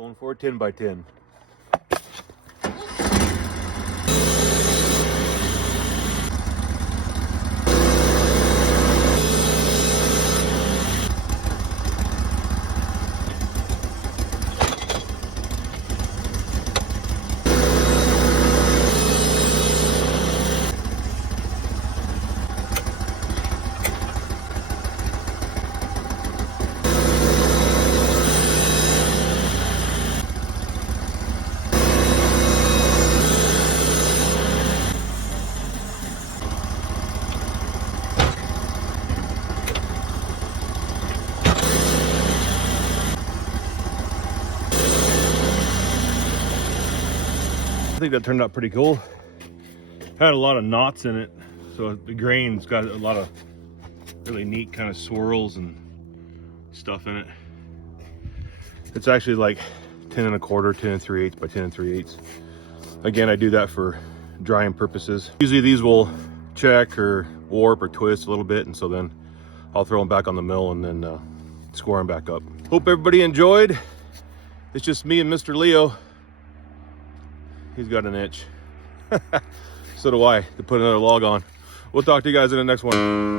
Phone for 10 by 10. I think that turned out pretty cool. Had a lot of knots in it, so the grain's got a lot of really neat kind of swirls and stuff in it. It's actually like 10 1/4, 10 3/8 by 10 3/8. Again, I do that for drying purposes. Usually these will check or warp or twist a little bit, and so then I'll throw them back on the mill and then score them back up. Hope everybody enjoyed. It's just me and Mr. Leo. He's got an itch. So do I, to put another log on. We'll talk to you guys in the next one.